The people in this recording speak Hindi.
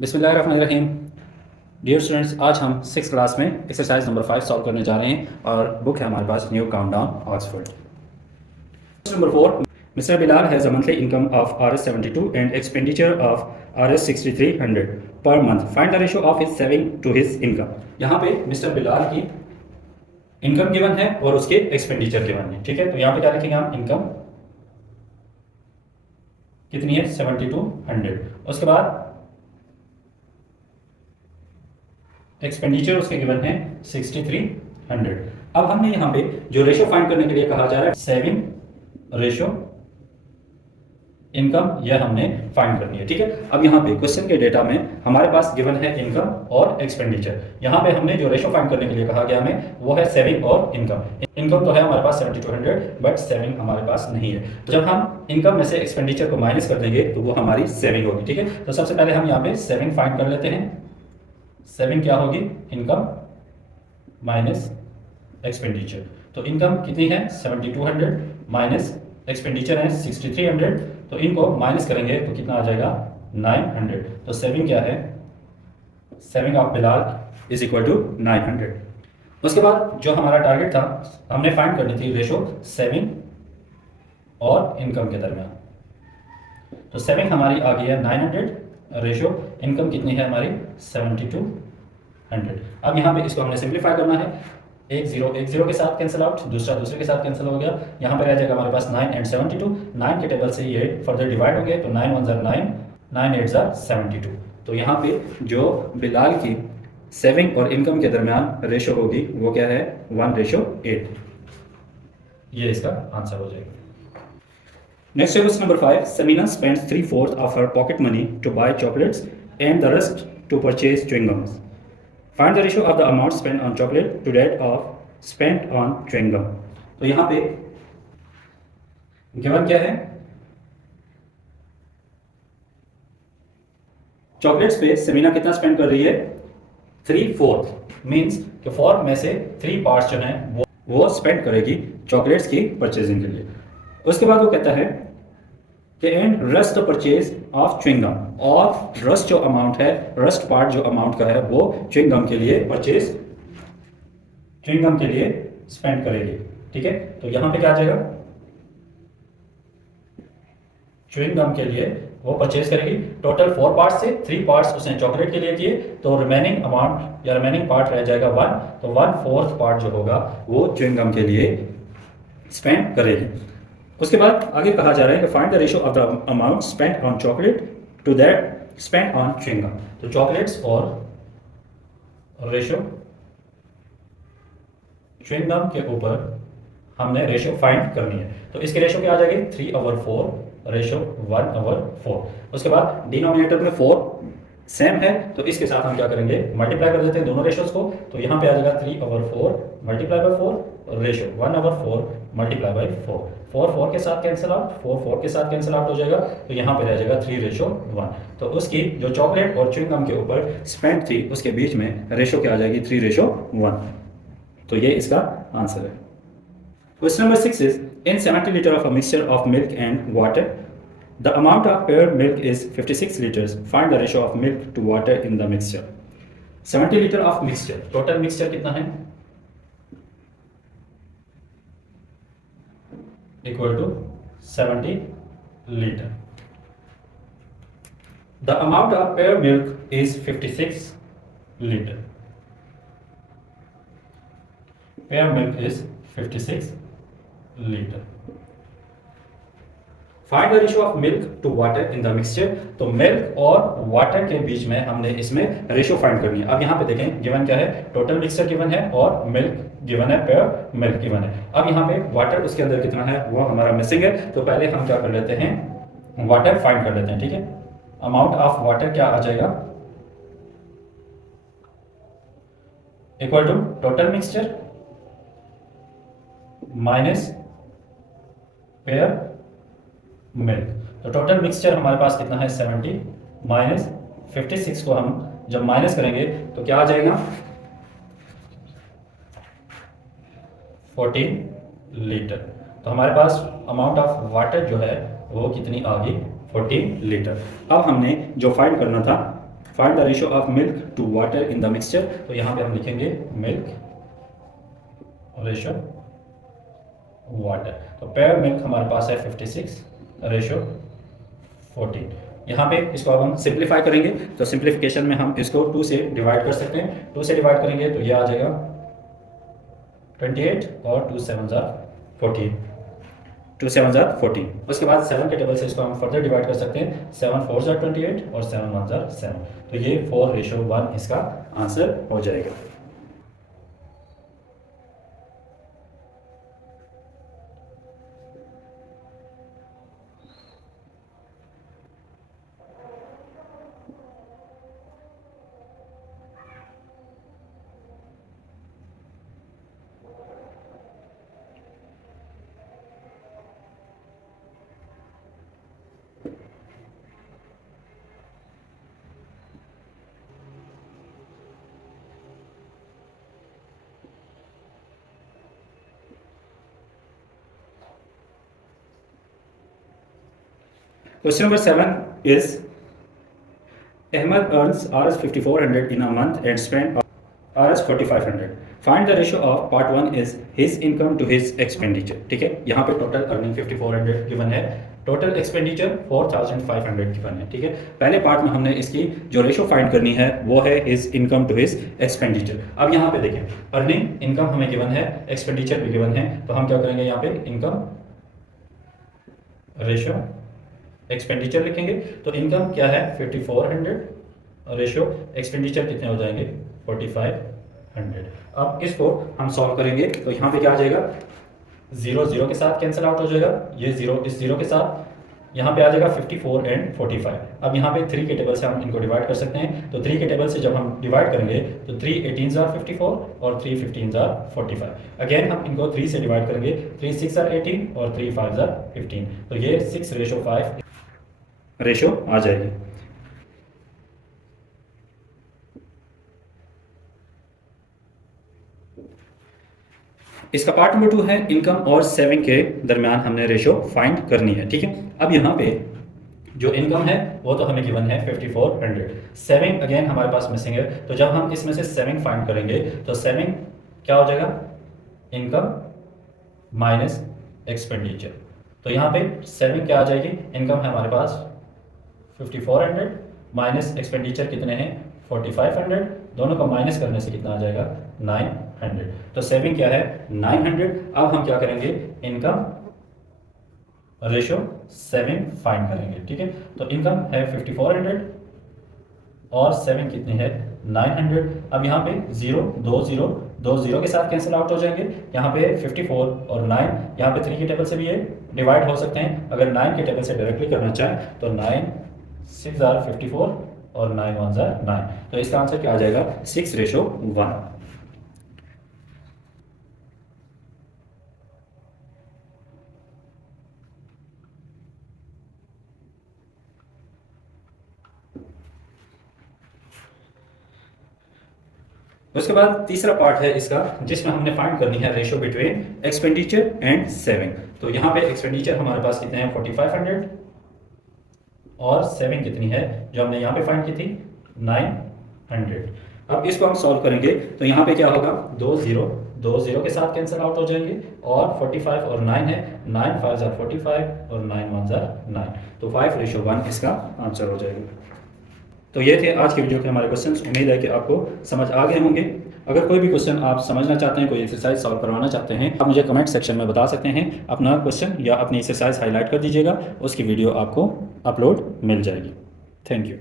बिस्मिल्लाहिर्रहमानिर्रहीम। डियर स्टूडेंट्स, आज हम 6 क्लास में एक्सरसाइज नंबर 5 सॉल्व करने जा रहे हैं और बुक है हमारे पास new countdown Oxford. Number 4, mister Bilal has a monthly income of Rs72 and expenditure of Rs6300 per month. Find the ratio of his saving to his income. यहाँ पे मिस्टर बिलाल की इनकम गिवन है और उसके एक्सपेंडिचर गिवन है। ठीक है, तो यहाँ पे क्या लिखेंगे हम? इनकम कितनी है? 7200। उसके बाद एक्सपेंडिचर उसके गिवन है 6300। अब हमने यहाँ पे जो रेशो फाइंड करने के लिए कहा जा रहा है सेविंग रेशो इनकम, यह हमने फाइंड करनी है। ठीक है, अब यहाँ पे क्वेश्चन के डेटा में हमारे पास गिवन है इनकम और एक्सपेंडिचर। यहाँ पे हमने जो रेशो फाइंड करने के लिए कहा गया हमें वो है सेविंग और इनकम। इनकम तो है हमारे पास 7200, बट सेविंग हमारे पास नहीं है। तो जब हम इनकम में से एक्सपेंडिचर को माइनस कर देंगे तो वो हमारी सेविंग होगी। ठीक है, तो सबसे पहले हम यहाँ पे सेविंग फाइंड कर लेते हैं। सेविंग क्या होगी? Income minus expenditure. तो इनकम कितनी है? 7200 माइनस एक्सपेंडिचर है 6300। तो इनको माइनस करेंगे तो कितना आ जाएगा? 900। तो सेविंग क्या है? Saving of Bilal is equal to 900। उसके बाद जो हमारा टारगेट था, हमने फाइंड करनी थी रेशो सेविंग और इनकम के दरमियान। तो सेविंग हमारी आ गई है 900, रेशो इनकम कितनी है हमारी? 7200। अब यहाँ पे इसको हमने सिंप्लीफाई करना है। एक जीरो के साथ कैंसिल आउट, दूसरा दूसरे के साथ कैंसिल हो गया। यहाँ पे रह जाएगा हमारे पास 9 एंड 72। 9 के टेबल से ये फर्दर डिवाइड होंगे तो 9 1 ज़ा 9, 9 8 ज़ा 72। तो यहाँ पे जो बिलाल की सेविंग और इनकम के दरमियान रेशो होगी वो क्या है? 1:8। ये इसका आंसर हो जाएगा। Next is question number 5. Samina spends 3/4 of her pocket money to buy chocolates and the rest to purchase chewing gums. Find the ratio of the amount spent on chocolate to that of spent on chewing gum. तो यहाँ पे गिवन क्या है? चॉकलेट्स पे समीना कितना स्पेंड कर रही है? 3/4 मीन्स कि 4 में से 3 पार्ट्स जो हैं वो स्पेंड करेगी चॉकलेट्स की परचेजिंग के लिए। उसके बाद वो कहता है कि and rest the purchase of chewing gum, और रस्ट जो अमाउंट है, रस्ट पार्ट जो अमाउंट का है वो च्युइंग गम के लिए परचेज, च्युइंग गम के लिए स्पेंड करेगी। ठीक है, तो यहां पे क्या आ जाएगा? च्युइंग गम के लिए वो परचेज करेगी। टोटल 4 पार्ट्स से 3 पार्ट्स उसने चॉकलेट के लिए दिए, तो रिमेनिंग अमाउंट या रिमेनिंग पार्ट रह जाएगा 1। तो 1/4 पार्ट जो होगा वो च्युइंग गम के लिए स्पेंड करेगी। उसके बाद आगे कहा जा रहा है कि find the ratio of the amount spent on chocolate to that spent on chewing gum. तो चॉकलेट्स और रेशियो च्युइंग गम के ऊपर हमने रेशियो फाइंड करनी है। तो इसके रेशियो क्या आ जाएगी? 3/4 रेशियो 1/4। उसके बाद डिनोमिनेटर में 4 सेम है, तो इसके साथ हम क्या करेंगे? मल्टीप्लाई कर देते हैं दोनों रेशियोज को। तो यहाँ पे आ जाएगा 3/4 multiply by 4 ratio 1/4 multiply by 4। 4 के साथ कैंसिल आउट, 4 के साथ कैंसिल आउट हो जाएगा। तो यहाँ पे रह जाएगा 3:1। तो उसकी जो चॉकलेट और च्युइंग गम के ऊपर स्पेंड थी उसके बीच में रेशियो क्या आ जाएगी? 3:1। तो ये इसका आंसर है। Question number 6 is in 70 litre of a mixture of milk and water the amount of pure milk is 56 liters. Find the ratio of milk to water in the mixture. 70 litre of mixture, total mixture कितना है? Equal to 70 litre. The amount of pure milk is 56 liter. Pure milk is 56 liter. Find the ratio of milk to water in the mixture. तो मिल्क और वाटर के बीच में हमने इसमें रेशियो फाइंड करनी है। अब यहाँ पे देखें गिवन क्या है? टोटल मिक्सचर गिवन है और मिल्क गिवन है, प्योर मिल्क गिवन है। अब यहाँ पे वाटर उसके अंदर कितना है वो हमारा मिसिंग है। तो पहले हम क्या कर लेते हैं? वाटर फाइंड कर लेते हैं। ठीक है, अमाउंट ऑफ वाटर क्या आ जाएगा? Equal to total mixture minus pure milk. तो टोटल मिक्सचर हमारे पास कितना है? 70 माइनस 56 को हम जब माइनस करेंगे तो क्या आ जाएगा? 14 लीटर। तो हमारे पास अमाउंट ऑफ वाटर जो है वो कितनी आ गई? 14 लीटर। अब हमने जो फाइंड करना था find the ratio of milk to water in the mixture. तो यहाँ पे हम लिखेंगे मिल्क रेशियो वाटर। तो पेयर मिल्क हमारे पास है 56 रेशियो 14। यहाँ पे इसको अब हम सिंप्लीफाई करेंगे, तो सिंप्लीफिकेशन में हम इसको 2 से डिवाइड कर सकते हैं। 2 से डिवाइड करेंगे तो ये आ जाएगा 28 और 2 7 14, 2 7 14। उसके बाद 7 के टेबल से इसको हम फर्दर डिवाइड कर सकते हैं। 7 4 28 और 7 1 7। तो ये 4:1 इसका आंसर हो जाएगा। Question number 7 is Ahmed earns Rs 5400 in a month and spend Rs 4500. Find the ratio of part 1 is his income to his expenditure। ठीक है, यहाँ पे टोटल अर्निंग 5400 गिवन है, टोटल एक्सपेंडिचर 4500 गिवन है। ठीक है, पहले पार्ट में हमने इसकी जो रेशियो फाइंड करनी है वो है his income to his expenditure. अब यहाँ पे देखें, अर्निंग इनकम हमें गिवन है, एक्सपेंडिचर भी गिवन है, तो हम क्या करेंगे यहाँ पे इनकम रेशियो एक्सपेंडिचर लिखेंगे। तो इनकम क्या है 5400, रेशियो एक्सपेंडिचर कितने हो जाएंगे 4500। अब इसको हम सॉल्व करेंगे तो यहाँ पे क्या आ जाएगा, 0 0 के साथ कैंसिल आउट हो जाएगा, ये 0 इस 0 के साथ, यहाँ पे आ जाएगा 54 एंड 45। अब यहाँ पे 3 के टेबल से हम इनको डिवाइड कर सकते हैं। तो 3 के टेबल से जब हम डिवाइड करेंगे तो 3 18 54 और 3 15 45। अगेन हम इनको 3 से डिवाइड करेंगे, 3 6 18 और 3 5 15। तो ये 6:5 रेशियो आ जाएगी। इसका पार्ट नंबर 2 है इनकम और सेविंग के दरमियान हमने रेशियो फाइंड करनी है। ठीक है, अब यहाँ पे जो इनकम है वो तो हमें गिवन है 5400, सेविंग अगेन हमारे पास मिसिंग है। तो जब हम इसमें से सेविंग फाइंड करेंगे तो सेविंग क्या हो जाएगा, इनकम माइनस एक्सपेंडिचर। तो यहाँ पे सेविंग क्या आ जाएगी, इनकम है हमारे पास 5400 माइनस एक्सपेंडिचर कितने हैं 4500, दोनों को माइनस करने से कितना आ जाएगा 900। तो सेविंग क्या है 900। अब हम क्या करेंगे, इनकम रेशियो सेविंग फाइंड करेंगे। ठीक है, तो इनकम है 5400 और सेविंग कितनी है 900। अब यहाँ पे 0 2 0 के साथ कैंसिल आउट हो जाएंगे। यहाँ पे 54 और 9, यहाँ पे 3 के टेबल से भी ये डिवाइड हो सकते हैं। अगर 9 के टेबल से डायरेक्टली करना चाहें तो 9 6 54 और 9 1 9। तो इसका आंसर क्या आ जाएगा 6:1। उसके बाद तीसरा पार्ट है इसका, जिसमें हमने फाइंड करनी है ratio between expenditure and saving. तो यहाँ पे एक्सपेंडिचर हमारे पास कितने हैं 4500 और सेविंग कितनी है जो हमने यहाँ पे फाइंड की थी 900। अब इसको हम सॉल्व करेंगे तो यहाँ पे क्या होगा, 2 0 के साथ कैंसिल आउट हो जाएंगे और 45 और 9 है, 9 5 45 और 9 1 9। तो 5:1 इसका आंसर हो जाएगा। तो ये थे आज की वीडियो के हमारे क्वेश्चंस। उम्मीद है कि आपको समझ आ गए होंगे। अगर कोई भी क्वेश्चन आप समझना चाहते हैं, कोई एक्सरसाइज सॉल्व करवाना चाहते हैं, आप मुझे कमेंट सेक्शन में बता सकते हैं। अपना क्वेश्चन या अपनी एक्सरसाइज हाईलाइट कर दीजिएगा, उसकी वीडियो आपको अपलोड मिल जाएगी। Thank you.